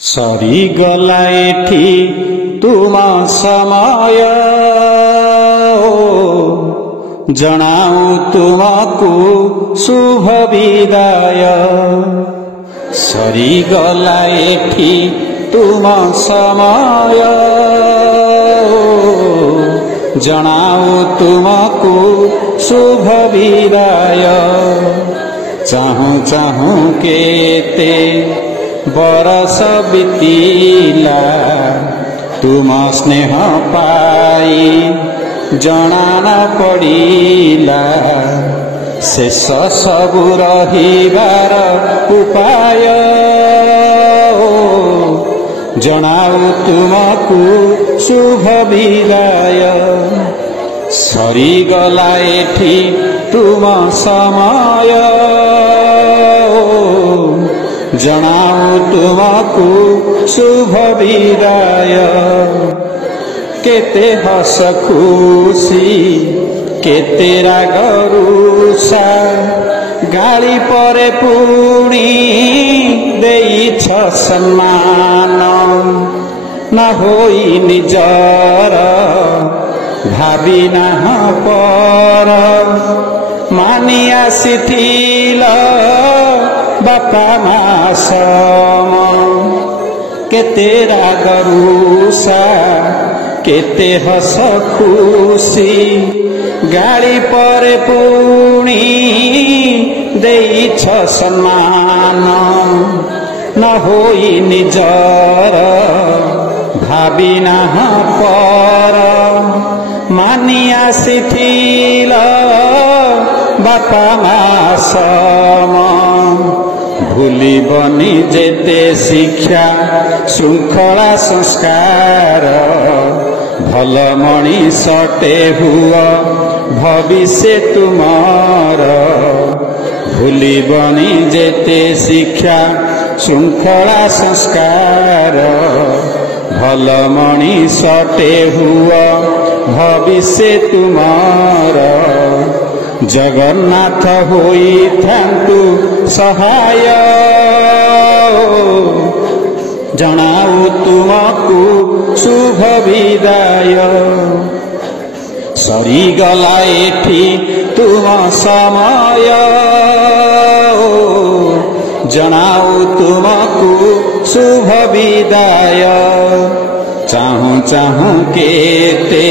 ସରିଗଲା ଏଠି ତୁମ ସମୟ ଜଣାଉ ତୁମକୁ ଶୁଭ ବିଦାୟ। ସରିଗଲା ଏଠି ତୁମ ସମୟ ଜଣାଉ ତୁମକୁ ଶୁଭ ବିଦାୟ। ଚାହୁଁ ଚାହୁଁ କେତେ ବରଷ ବିତିଲା ତୁମ ସ୍ନେହ ପାଇ ଜଣା ନ ପଡ଼ିଲା ଶେଷ ସବୁ ରହିବାର ଉପାୟ। ଜଣାଉ ତୁମକୁ ଶୁଭ ବିଦାୟ। ସରିଗଲା ଏଠି ତୁମ ସମୟ ଜଣାଉ ତୁମକୁ ଶୁଭ ବିଦାୟ। କେତେ ହସ ଖୁସି କେତେ ରାଗ ରୁଷା ଗାଳି ପରେ ପୁଣି ଦେଇଛ ସମ୍ମାନ। ନ ହୋଇ ନିଜର ଭାବି ନାହଁ ପର ମାନି ଆସିଥିଲ ବାପା ମା ସମ। କେତେ ରାଗ ରୁଷା କେତେ ହସ ଖୁସି ଗାଳି ପରେ ପୁଣି ଦେଇଛ ସମ୍ମାନ। ନ ହୋଇ ନିଜର ଭାବି ନାହଁ ପର ମାନି ଆସିଥିଲ ବାପା ମା ସମ। ଭୁଲିବନି ଯେତେ ଶିକ୍ଷା ଶୃଙ୍ଖଳା ସଂସ୍କାର ଭଲ ମଣିଷଟେ ହୁଅ ଭବିଷ୍ୟ ତୁମର। ଭୁଲିବନି ଯେତେ ଶିକ୍ଷା ଶୃଙ୍ଖଳା ସଂସ୍କାର ଭଲ ମଣିଷଟେ ହୁଅ ଭବିଷ୍ୟ ତୁମର। ଜଗନ୍ନାଥ ହୋଇଥାନ୍ତୁ ସହାୟ ଜଣାଉ ତୁମକୁ ଶୁଭ ବିଦାୟ। ସରିଗଲା ଏଠି ତୁମ ସମୟ ଜଣାଉ ତୁମକୁ ଶୁଭ ବିଦାୟ। ଚାହୁଁ ଚାହୁଁ କେତେ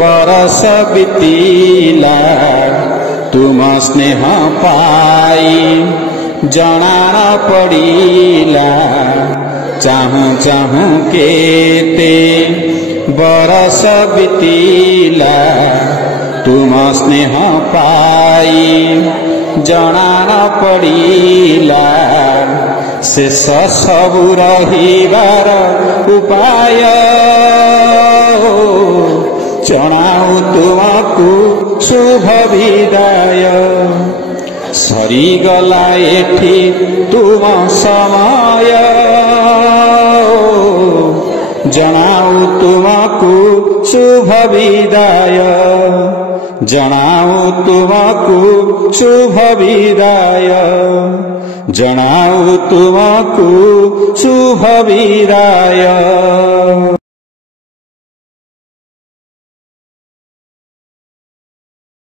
ବରଷ ବିତିଲା ତୁମ ସ୍ନେହ ପାଇ ଜଣା ନ ପଡ଼ିଲା। ଚାହୁଁ ଚାହୁଁ କେତେ ବରଷ ବିତିଲା ତୁମ ସ୍ନେହ ପାଇ ଜଣା ନ ପଡ଼ିଲା ଶେଷ ସବୁ ରହିବାର ଉପାୟ। ଜଣାଉ ତୁମକୁ ଶୁଭ ବିଦାୟ। ସରିଗଲା ଏଠି ତୁମ ସମୟ ଜଣାଉ ତୁମକୁ ଶୁଭ ବିଦାୟ। ଜଣାଉ ତୁମକୁ ଶୁଭ ବିଦାୟ। ଜଣାଉ ତୁମକୁ ଶୁଭ ବିଦାୟ।